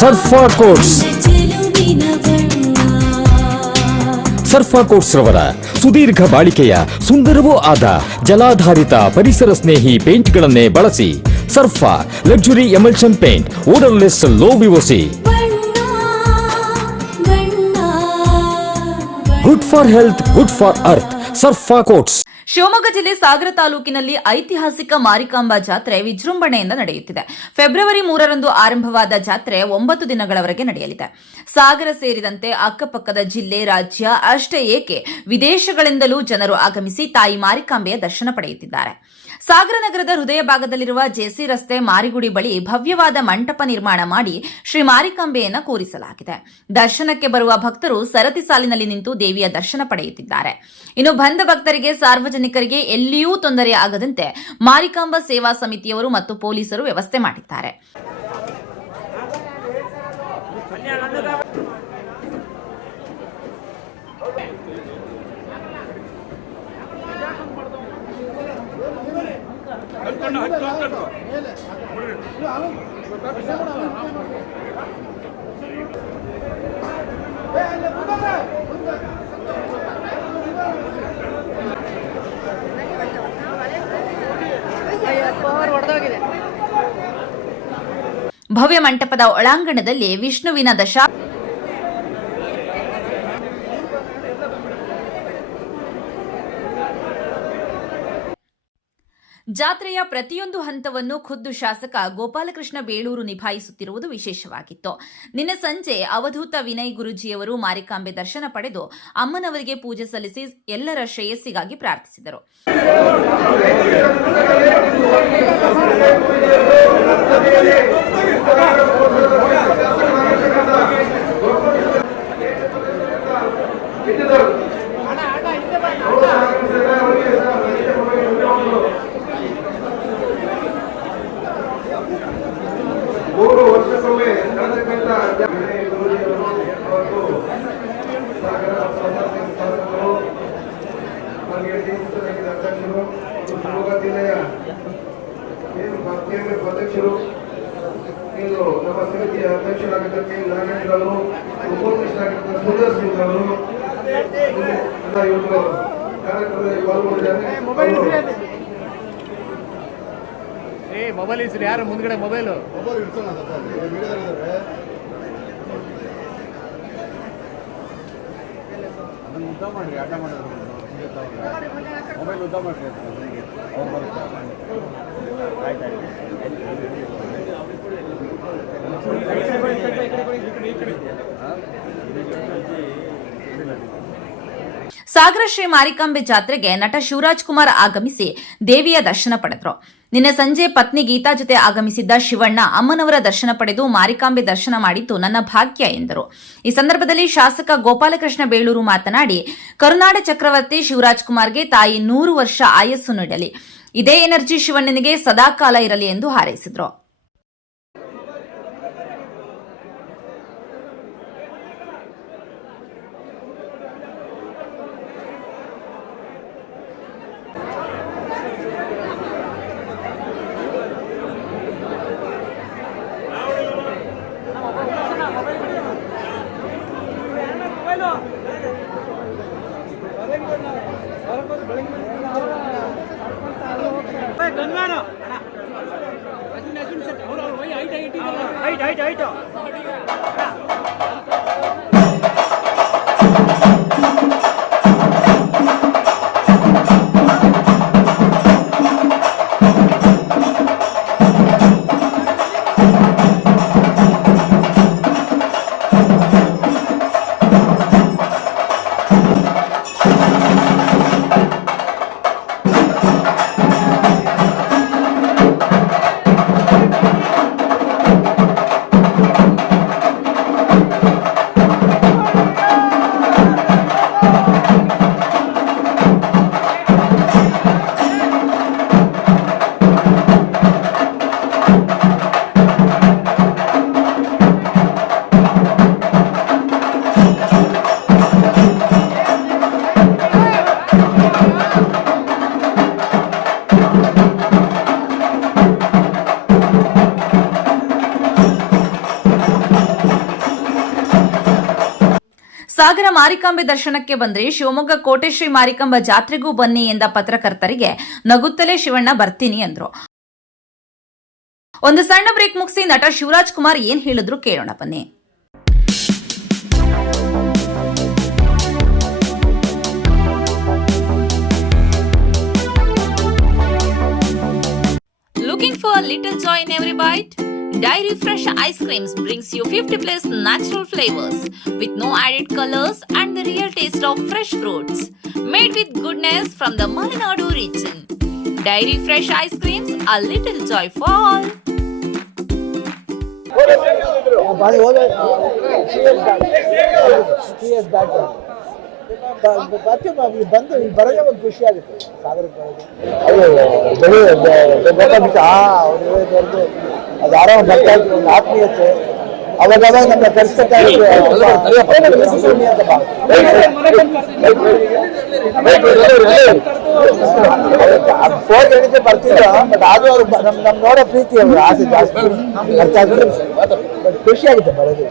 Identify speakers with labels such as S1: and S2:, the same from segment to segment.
S1: ಬಣ್ಣ
S2: ಸರ್ಫಾ ಕೋಟ್ಸ್ ರವರ ಸುದೀರ್ಘ ಬಾಳಿಕೆಯ ಸುಂದರವೂ ಆದ ಜಲಾಧಾರಿತ ಪರಿಸರ ಸ್ನೇಹಿ ಪೇಂಟ್ಗಳನ್ನೇ ಬಳಸಿ Surfa luxury emulsion paint odourless low VOC
S1: ಬಣ್ಣ ಬಣ್ಣ
S2: good for health good for earth Surfa Coats
S3: Shivamogga ಜಿಲ್ಲೆ ಸಾಗರ ತಾಲೂಕಿನಲ್ಲಿ ಐತಿಹಾಸಿಕ ಮಾರಿಕಾಂಬಾ ಜಾತ್ರೆ ವಿಜೃಂಭಣೆಯಿಂದ ನಡೆಯುತ್ತಿದೆ. ಫೆಬ್ರವರಿ ಮೂರರಂದು ಆರಂಭವಾದ ಜಾತ್ರೆ ಒಂಬತ್ತು ದಿನಗಳವರೆಗೆ ನಡೆಯಲಿದೆ. ಸಾಗರ ಸೇರಿದಂತೆ ಅಕ್ಕಪಕ್ಕದ ಜಿಲ್ಲೆ, ರಾಜ್ಯ, ಅಷ್ಟೇ ಏಕೆ ವಿದೇಶಗಳಿಂದಲೂ ಜನರು ಆಗಮಿಸಿ ತಾಯಿ ಮಾರಿಕಾಂಬೆಯ ದರ್ಶನ ಪಡೆಯುತ್ತಿದ್ದಾರೆ. ಸಾಗರ ನಗರದ ಹೃದಯ ಭಾಗದಲ್ಲಿರುವ ಜೆಸಿ ರಸ್ತೆ ಮಾರಿಗುಡಿ ಬಳಿ ಭವ್ಯವಾದ ಮಂಟಪ ನಿರ್ಮಾಣ ಮಾಡಿ ಶ್ರೀ ಮಾರಿಕಾಂಬೆಯನ್ನು ಕೂರಿಸಲಾಗಿದೆ. ದರ್ಶನಕ್ಕೆ ಬರುವ ಭಕ್ತರು ಸರತಿ ಸಾಲಿನಲ್ಲಿ ನಿಂತು ದೇವಿಯ ದರ್ಶನ ಪಡೆಯುತ್ತಿದ್ದಾರೆ. ಇನ್ನು ಬಂದ ಭಕ್ತರಿಗೆ, ಸಾರ್ವಜನಿಕರಿಗೆ ಎಲ್ಲಿಯೂ ತೊಂದರೆ ಆಗದಂತೆ ಮಾರಿಕಾಂಬ ಸೇವಾ ಸಮಿತಿಯವರು ಮತ್ತು ಪೊಲೀಸರು ವ್ಯವಸ್ಥೆ ಮಾಡಿದ್ದಾರೆ. ಭವ್ಯ ಮಂಟಪದ ಒಳಾಂಗಣದಲ್ಲಿ ವಿಷ್ಣುವಿನ ದಶಾ ಜಾತ್ರೆಯ ಪ್ರತಿಯೊಂದು ಹಂತವನ್ನು ಖುದ್ದು ಶಾಸಕ ಗೋಪಾಲಕೃಷ್ಣ ಬೇಳೂರು ನಿಭಾಯಿಸುತ್ತಿರುವುದು ವಿಶೇಷವಾಗಿತ್ತು. ನಿನ್ನೆ ಸಂಜೆ ಅವಧೂತ ವಿನಯ್ ಗುರುಜಿಯವರು ಮಾರಿಕಾಂಬೆ ದರ್ಶನ ಪಡೆದು ಅಮ್ಮನವರಿಗೆ ಪೂಜೆ ಸಲ್ಲಿಸಿ ಎಲ್ಲರ ಶ್ರೇಯಸ್ಸಿಗಾಗಿ ಪ್ರಾರ್ಥಿಸಿದರು.
S4: ಸಾಗರ ಸಂಸ್ಥೆ ಶಾಸಕರು ಅಧ್ಯಕ್ಷರು ಶಿವಮೊಗ್ಗ ಏನು ಕೆಎಂಎಫ್ ಅಧ್ಯಕ್ಷರು ಇನ್ನು ನಮ್ಮ ಸಮಿತಿಯ ಅಧ್ಯಕ್ಷರಾಗಿದ್ದ ಕೆ ಸಿಂಗ್ ಅವರು
S5: ಏ ಮೊಬೈಲ್ ಇಸ್ರಿ ಯಾರು ಮುಂದ್ಗಡೆ ಮೊಬೈಲು ಮೊಬೈಲ್ ಉದ್ದ ಮಾಡ್ರಿ ಅವ್ರು ಬರುತ್ತೆ
S3: ಸಾಗರ ಶ್ರೀ ಮಾರಿಕಾಂಬೆ ಜಾತ್ರೆಗೆ ನಟ ಶಿವರಾಜ್ ಕುಮಾರ್ ಆಗಮಿಸಿ ದೇವಿಯ ದರ್ಶನ ಪಡೆದರು. ನಿನ್ನೆ ಸಂಜೆ ಪತ್ನಿ ಗೀತಾ ಜೊತೆ ಆಗಮಿಸಿದ್ದ ಶಿವಣ್ಣ ಅಮ್ಮನವರ ದರ್ಶನ ಪಡೆದು ಮಾರಿಕಾಂಬೆ ದರ್ಶನ ಮಾಡಿದ್ದು ನನ್ನ ಭಾಗ್ಯ ಎಂದರು. ಈ ಸಂದರ್ಭದಲ್ಲಿ ಶಾಸಕ ಗೋಪಾಲಕೃಷ್ಣ ಬೇಳೂರು ಮಾತನಾಡಿ, ಕರುನಾಡ ಚಕ್ರವರ್ತಿ ಶಿವರಾಜ್ ಕುಮಾರ್ಗೆ ತಾಯಿ ನೂರು ವರ್ಷ ಆಯಸ್ಸು ನೀಡಲಿ. ಇದೇ ಎನರ್ಜಿ ಶಿವಣ್ಣನಿಗೆ ಸದಾಕಾಲ ಇರಲಿ ಎಂದು ಹಾರೈಸಿದರು. ಗಂಗಾನ ಸಾಗರ ಮಾರಿಕಾಂಬೆ ದರ್ಶನಕ್ಕೆ ಬಂದ್ರೆ ಶಿವಮೊಗ್ಗ ಕೋಟೆ ಶ್ರೀ ಮಾರಿಕಾಂಬ ಜಾತ್ರೆಗೂ ಬನ್ನಿ ಎಂದ ಪತ್ರಕರ್ತರಿಗೆ ನಗುತ್ತಲೇ ಶಿವಣ್ಣ ಬರ್ತೀನಿ ಅಂದ್ರು ಒಂದು ಸಣ್ಣ ಬ್ರೇಕ್ ಮುಗಿಸಿ ನಟ ಶಿವರಾಜ್ ಕುಮಾರ್ ಏನ್ ಹೇಳಿದ್ರು ಕೇಳೋಣ ಬನ್ನಿ little joy in every bite? Dairy Fresh ice creams brings you 50 plus natural flavors with no added colors and the real taste of fresh fruits. Made with goodness from the Malinadu region. Dairy Fresh ice creams, a little joy for all.
S6: What is? ಬರ್ತೀವಿ ಇಲ್ಲಿ ಬಂದು ಇಲ್ಲಿ ಬರೋದೇ ಒಂದು ಖುಷಿ ಆಗುತ್ತೆ ಸಾಗರಕ್ಕೆ ಬರೋದು ಅವ್ರು ಅದು ಆರಾಮ ಬರ್ತಾ ಒಂದು ಆತ್ಮೀಯತೆ ಅವಾಗ ನಮ್ಮ ಫೋನ್ ಹೇಳಿದ್ರೆ ಬರ್ತಿದ್ರು ಬಟ್ ಆದ್ರೂ ಅವ್ರು ನಮ್ ನಮ್ ನೋಡೋ ಪ್ರೀತಿ ಅವ್ರು, ಆಸೆ ಜಾಸ್ತಿ ಖುಷಿ ಆಗುತ್ತೆ ಬರೋದು?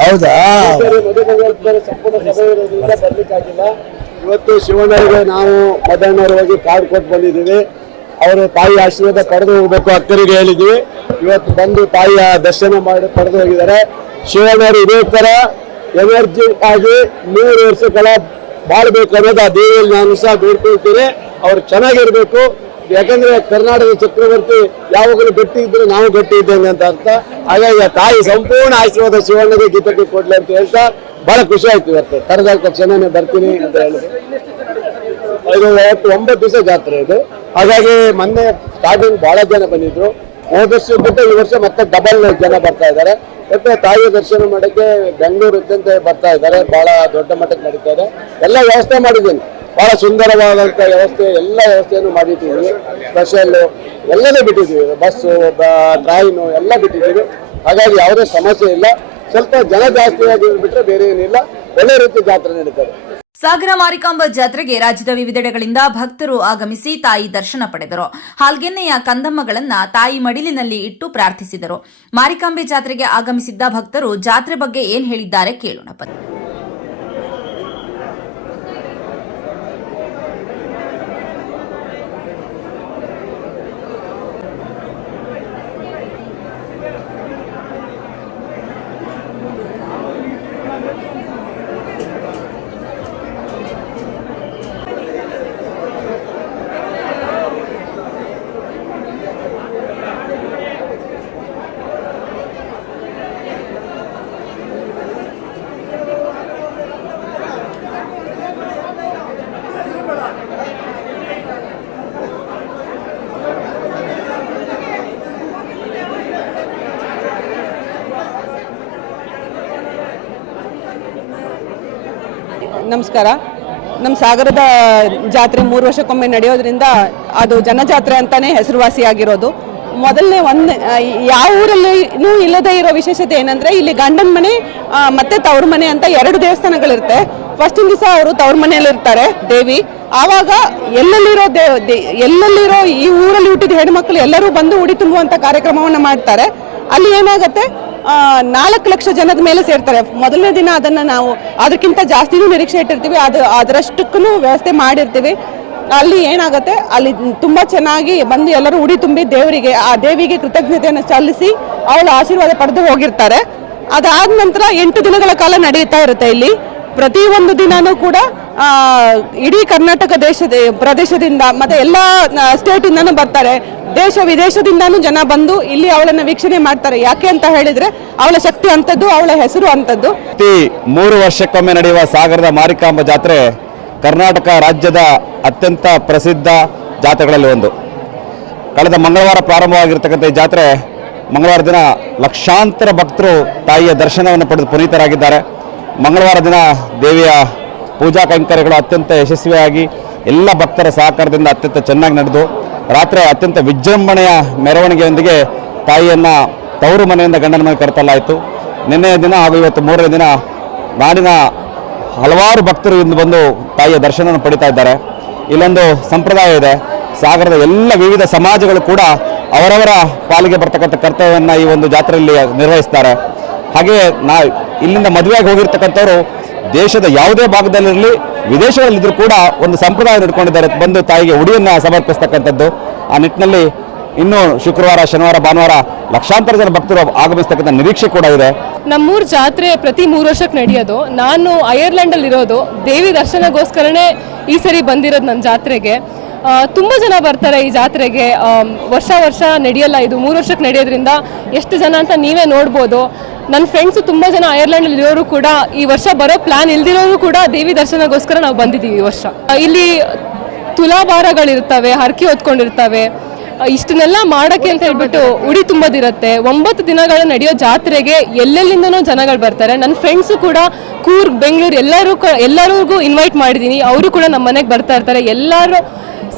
S6: ಹೌದಾ?
S5: ಇವತ್ತು ಶಿವಣ್ಣರಿಗೆ ನಾವು ಹೋಗಿ ಕಾರ್ಡ್ ಕೊಟ್ಟು ಬಂದಿದ್ದೀವಿ. ಅವರು ತಾಯಿ ಆಶೀರ್ವಾದ ಪಡೆದು ಹೋಗ್ಬೇಕು ಅಕ್ಕರಿಗೆ ಹೇಳಿದ್ವಿ ಇವತ್ತು ಬಂದು ತಾಯಿಯ ದರ್ಶನ ಮಾಡಿ ಪಡೆದು ಹೋಗಿದ್ದಾರೆ. ಶಿವಣ್ಣವರು ಇದೇ ತರ ಎನರ್ಜಿ ಆಗಿ ನೂರು ವರ್ಷಗಳ ಬಾಳ್ಬೇಕು ಅನ್ನೋದು ಆ ದೇವಿಯಲ್ಲಿ ನಾನು ಸಹ ಬೇಡ್ಕೊಳ್ತೀನಿ. ಅವ್ರು ಚೆನ್ನಾಗಿರ್ಬೇಕು. ಯಾಕಂದ್ರೆ ಕರ್ನಾಟಕ ಚಕ್ರವರ್ತಿ ಯಾವಾಗಲೂ ಗಟ್ಟಿ ಇದ್ರೆ ನಾವು ಗಟ್ಟಿ ಇದ್ದೇನೆ ಅಂತ ಅರ್ಥ. ಹಾಗಾಗಿ ಆ ತಾಯಿ ಸಂಪೂರ್ಣ ಆಶೀರ್ವಾದ ಶಿವಣ್ಣಗೆ ಗೀತಕ್ಕೆ ಕೊಡ್ಲಿ ಅಂತ ಹೇಳ್ತಾ ಬಹಳ ಖುಷಿ ಆಯ್ತು ಇವತ್ತು. ಕರೆದ ತಕ್ಷಣನೇ ಬರ್ತೀನಿ ಅಂತ ಹೇಳಿ. ಇದು ಇವತ್ತು ಒಂಬತ್ತು ದಿವಸ ಜಾತ್ರೆ ಇದು. ಹಾಗಾಗಿ ಮೊನ್ನೆ ಸ್ಟಾರ್ಟಿಂಗ್ ಬಹಳ ಜನ ಬಂದಿದ್ರು. ಹೋದ ವರ್ಷಕ್ಕಿಂತ ಈ ವರ್ಷ ಮತ್ತೆ ಡಬಲ್ ಜನ ಬರ್ತಾ ಇದ್ದಾರೆ. ಮತ್ತೆ ತಾಯಿಯ ದರ್ಶನ ಮಾಡಕ್ಕೆ ಬೆಂಗಳೂರು ಇದ್ದಂತೆ ಬರ್ತಾ ಇದ್ದಾರೆ. ಬಹಳ ದೊಡ್ಡ ಮಟ್ಟಕ್ಕೆ ನಡೀತಾ ಇದೆ. ಎಲ್ಲ ವ್ಯವಸ್ಥೆ ಮಾಡಿದ್ದೀನಿ. ಬಹಳ ಸುಂದರವಾದಂತ ವ್ಯವಸ್ಥೆ, ಎಲ್ಲ ವ್ಯವಸ್ಥೆಯನ್ನು ಮಾಡಿದ್ದೀವಿ ಬಸ್ಸಲ್ಲು ಎಲ್ಲನೂ ಬಿಟ್ಟಿದ್ದೀವಿ. ಬಸ್ಸು ಟ್ರೈನು ಎಲ್ಲ ಬಿಟ್ಟಿದ್ದೀವಿ. ಹಾಗಾಗಿ ಯಾವುದೇ ಸಮಸ್ಯೆ ಇಲ್ಲ. ಸ್ವಲ್ಪ ಜನ ಜಾಸ್ತಿ ಆಗಿ ಬಿಟ್ರೆ ಬೇರೆ ಏನಿಲ್ಲ. ಒಳ್ಳೆ ರೀತಿ ಜಾತ್ರೆ ನಡೀತದೆ.
S3: ಸಾಗರ ಮಾರಿಕಾಂಬ ಜಾತ್ರೆಗೆ ರಾಜ್ಯದ ವಿವಿಧೆಡೆಗಳಿಂದ ಭಕ್ತರು ಆಗಮಿಸಿ ತಾಯಿ ದರ್ಶನ ಪಡೆದರು. ಹಾಲ್ಗೆನ್ನೆಯ ಕಂದಮ್ಮಗಳನ್ನ ತಾಯಿ ಮಡಿಲಿನಲ್ಲಿ ಇಟ್ಟು ಪ್ರಾರ್ಥಿಸಿದರು. ಮಾರಿಕಾಂಬೆ ಜಾತ್ರೆಗೆ ಆಗಮಿಸಿದ್ದ ಭಕ್ತರು ಜಾತ್ರೆ ಬಗ್ಗೆ ಏನ್ ಹೇಳಿದ್ದಾರೆ ಕೇಳೋಣ
S7: ನಮಸ್ಕಾರ. ನಮ್ಮ ಸಾಗರದ ಜಾತ್ರೆ ಮೂರು ವರ್ಷಕ್ಕೊಮ್ಮೆ ನಡೆಯೋದ್ರಿಂದ ಅದು ಜನಜಾತ್ರೆ ಅಂತಾನೆ ಹೆಸರುವಾಸಿಯಾಗಿರೋದು. ಮೊದಲನೇ ಒಂದು ಯಾವ ಊರಲ್ಲಿನೂ ಇಲ್ಲದೆ ಇರೋ ವಿಶೇಷತೆ ಏನಂದ್ರೆ ಇಲ್ಲಿ ಗಂಡನ ಮನೆ ಮತ್ತೆ ತವ್ರ ಮನೆ ಅಂತ ಎರಡು ದೇವಸ್ಥಾನಗಳಿರುತ್ತೆ. ಫಸ್ಟಿನ ದಿವಸ ಅವರು ತವ್ರ ಮನೆಯಲ್ಲಿ ಇರ್ತಾರೆ, ದೇವಿ. ಆವಾಗ ಎಲ್ಲೆಲ್ಲಿರೋ ದೇ ಎಲ್ಲೆಲ್ಲಿರೋ ಈ ಊರಲ್ಲಿ ಹುಟ್ಟಿದ ಹೆಣ್ಮಕ್ಳು ಎಲ್ಲರೂ ಬಂದು ಉಡಿ ತುಂಬುವಂತ ಕಾರ್ಯಕ್ರಮವನ್ನು ಮಾಡ್ತಾರೆ. ಅಲ್ಲಿ ಏನಾಗುತ್ತೆ? ನಾಲ್ಕು ಲಕ್ಷ ಜನದ ಮೇಲೆ ಸೇರ್ತಾರೆ. ಮೊದಲನೇ ದಿನ ಅದನ್ನ ನಾವು ಅದಕ್ಕಿಂತ ಜಾಸ್ತಿನೂ ನಿರೀಕ್ಷೆ ಇಟ್ಟಿರ್ತೀವಿ. ಅದು ಅದರಷ್ಟಕ್ಕೂ ವ್ಯವಸ್ಥೆ ಮಾಡಿರ್ತೀವಿ. ಅಲ್ಲಿ ಏನಾಗುತ್ತೆ? ಅಲ್ಲಿ ತುಂಬಾ ಚೆನ್ನಾಗಿ ಬಂದು ಎಲ್ಲರೂ ಉಡಿ ತುಂಬಿ ದೇವರಿಗೆ, ಆ ದೇವಿಗೆ ಕೃತಜ್ಞತೆಯನ್ನು ಸಲ್ಲಿಸಿ ಅವಳ ಆಶೀರ್ವಾದ ಪಡೆದು ಹೋಗಿರ್ತಾರೆ. ಅದಾದ ನಂತರ ಎಂಟು ದಿನಗಳ ಕಾಲ ನಡೆಯುತ್ತಾ ಇರುತ್ತೆ ಇಲ್ಲಿ. ಪ್ರತಿ ಒಂದು ದಿನಾನೂ ಕೂಡ ಇಡೀ ಕರ್ನಾಟಕ ದೇಶದ, ಪ್ರದೇಶದಿಂದ ಮತ್ತೆ ಎಲ್ಲ ಸ್ಟೇಟ್ ಇಂದಾನು ಬರ್ತಾರೆ. ದೇಶ ವಿದೇಶದಿಂದನೂ ಜನ ಬಂದು ಇಲ್ಲಿ ಅವಳನ್ನು ವೀಕ್ಷಣೆ ಮಾಡ್ತಾರೆ. ಯಾಕೆ ಅಂತ ಹೇಳಿದ್ರೆ, ಅವಳ ಶಕ್ತಿ ಅಂತದ್ದು ಅವಳ ಹೆಸರು ಅಂತದ್ದು
S8: ಪ್ರತಿ ಮೂರು ವರ್ಷಕ್ಕೊಮ್ಮೆ ನಡೆಯುವ ಸಾಗರದ ಮಾರಿಕಾಂಬ ಜಾತ್ರೆ ಕರ್ನಾಟಕ ರಾಜ್ಯದ ಅತ್ಯಂತ ಪ್ರಸಿದ್ಧ ಜಾತ್ರೆಗಳಲ್ಲಿ ಒಂದು. ಕಳೆದ ಮಂಗಳವಾರ ಪ್ರಾರಂಭವಾಗಿರ್ತಕ್ಕಂಥ ಈ ಜಾತ್ರೆ ಮಂಗಳವಾರ ದಿನ ಲಕ್ಷಾಂತರ ಭಕ್ತರು ತಾಯಿಯ ದರ್ಶನವನ್ನು ಪಡೆದು ಪುನೀತರಾಗಿದ್ದಾರೆ. ಮಂಗಳವಾರ ದಿನ ದೇವಿಯ ಪೂಜಾ ಕೈಂಕರ್ಯಗಳು ಅತ್ಯಂತ ಯಶಸ್ವಿಯಾಗಿ ಎಲ್ಲ ಭಕ್ತರ ಸಹಕಾರದಿಂದ ಅತ್ಯಂತ ಚೆನ್ನಾಗಿ ನಡೆದು, ರಾತ್ರಿ ಅತ್ಯಂತ ವಿಜೃಂಭಣೆಯ ಮೆರವಣಿಗೆಯೊಂದಿಗೆ ತಾಯಿಯನ್ನು ತವರು ಮನೆಯಿಂದ ಗಂಡನ ಮನೆ ಕರೆತಲಾಯಿತು ನಿನ್ನೆಯ ದಿನ ಹಾಗೂ ಇವತ್ತು ಮೂರನೇ ದಿನ ನಾಡಿನ ಹಲವಾರು ಭಕ್ತರು ಇಂದು ಬಂದು ತಾಯಿಯ ದರ್ಶನವನ್ನು ಪಡಿತಾ ಇದ್ದಾರೆ. ಇಲ್ಲೊಂದು ಸಂಪ್ರದಾಯ ಇದೆ. ಸಾಗರದ ಎಲ್ಲ ವಿವಿಧ ಸಮಾಜಗಳು ಕೂಡ ಅವರವರ ಪಾಲಿಗೆ ಬರ್ತಕ್ಕಂಥ ಕರ್ತವ್ಯವನ್ನು ಈ ಒಂದು ಜಾತ್ರೆಯಲ್ಲಿ ನಿರ್ವಹಿಸ್ತಾರೆ. ಹಾಗೆಯೇ ನಾ ಇಲ್ಲಿಂದ ಮದುವೆಯಾಗಿ ಹೋಗಿರ್ತಕ್ಕಂಥವ್ರು ದೇಶದ ಯಾವುದೇ ಭಾಗದಲ್ಲಿರಲಿ ವಿದೇಶದಲ್ಲಿದ್ದರೂ ಕೂಡ ಒಂದು ಸಂಪ್ರದಾಯ ನಡ್ಕೊಂಡಿದ್ದಾರೆ. ಬಂದು ತಾಯಿಗೆ ಉಡಿಯನ್ನು ಸಮರ್ಪಿಸ್ತಕ್ಕಂಥದ್ದು. ಆ ನಿಟ್ಟಿನಲ್ಲಿ ಇನ್ನು ಶುಕ್ರವಾರ, ಶನಿವಾರ, ಭಾನುವಾರ ಲಕ್ಷಾಂತರ ಜನ ಭಕ್ತರು ಆಗಮಿಸ್ತಕ್ಕಂಥ ನಿರೀಕ್ಷೆ ಕೂಡ ಇದೆ.
S9: ನಮ್ಮೂರ ಜಾತ್ರೆ ಪ್ರತಿ ಮೂರು ವರ್ಷಕ್ಕೆ ನಡೆಯೋದು. ನಾನು ಐರ್ಲೆಂಡಲ್ಲಿರೋದು. ದೇವಿ ದರ್ಶನಗೋಸ್ಕರನೇ ಈ ಸರಿ ಬಂದಿರೋದು ನನ್ನ ಜಾತ್ರೆಗೆ. ತುಂಬ ಜನ ಬರ್ತಾರೆ ಈ ಜಾತ್ರೆಗೆ. ವರ್ಷ ವರ್ಷ ನಡೆಯಲ್ಲ ಇದು. ಮೂರು ವರ್ಷಕ್ಕೆ ನಡೆಯೋದ್ರಿಂದ ಎಷ್ಟು ಜನ ಅಂತ ನೀವೇ ನೋಡ್ಬೋದು. ನನ್ನ ಫ್ರೆಂಡ್ಸು ತುಂಬ ಜನ ಐರ್ಲೆಂಡಲ್ಲಿ ಇರೋರು ಕೂಡ ಈ ವರ್ಷ ಬರೋ ಪ್ಲಾನ್ ಇಲ್ದಿರೋರು ಕೂಡ ದೇವಿ ದರ್ಶನಗೋಸ್ಕರ ನಾವು ಬಂದಿದ್ದೀವಿ ಈ ವರ್ಷ. ಇಲ್ಲಿ ತುಲಾಭಾರಗಳಿರ್ತವೆ, ಹರಕೆ ಹೊತ್ಕೊಂಡಿರ್ತವೆ. ಇಷ್ಟನ್ನೆಲ್ಲ ಮಾಡಕ್ಕೆ ಅಂತ ಹೇಳ್ಬಿಟ್ಟು ಉಡಿ ತುಂಬದಿರುತ್ತೆ. ಒಂಬತ್ತು ದಿನಗಳ ನಡೆಯೋ ಜಾತ್ರೆಗೆ ಎಲ್ಲೆಲ್ಲಿಂದನೂ ಜನಗಳು ಬರ್ತಾರೆ. ನನ್ನ ಫ್ರೆಂಡ್ಸು ಕೂಡ ಕೂರ್ಗ್, ಬೆಂಗಳೂರು ಎಲ್ಲರೂ ಎಲ್ಲರಿಗೂ ಇನ್ವೈಟ್ ಮಾಡಿದ್ದೀನಿ ಅವರು ಕೂಡ ನಮ್ಮ ಮನೆಗೆ ಬರ್ತಾ ಇರ್ತಾರೆ. ಎಲ್ಲರೂ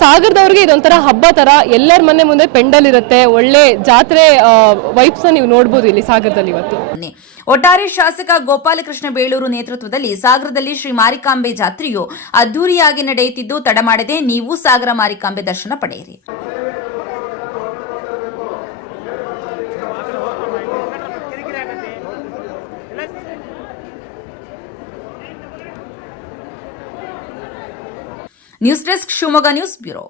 S9: ಸಾಗರದವ್ರಿಗೆ ಇದೊಂಥರ ಹಬ್ಬ ಥರ ಎಲ್ಲರ ಮನೆ ಮುಂದೆ ಪೆಂಡಲ್ ಇರುತ್ತೆ ಒಳ್ಳೆ ಜಾತ್ರೆ ವೈಬ್ಸ್ನ ನೀವು ನೋಡ್ಬೋದು ಇಲ್ಲಿ ಸಾಗರದಲ್ಲಿ ಇವತ್ತು.
S3: ಒಟ್ಟಾರೆ ಶಾಸಕ ಗೋಪಾಲಕೃಷ್ಣ ಬೇಳೂರು ನೇತೃತ್ವದಲ್ಲಿ ಸಾಗರದಲ್ಲಿ ಶ್ರೀ ಮಾರಿಕಾಂಬೆ ಜಾತ್ರೆಯು ಅದ್ದೂರಿಯಾಗಿ ನಡೆಯುತ್ತಿದ್ದು ತಡಮಾಡದೆ ನೀವು ಸಾಗರ ಮಾರಿಕಾಂಬೆ ದರ್ಶನ ಪಡೆಯಿರಿ. News desk Shimoga news bureau.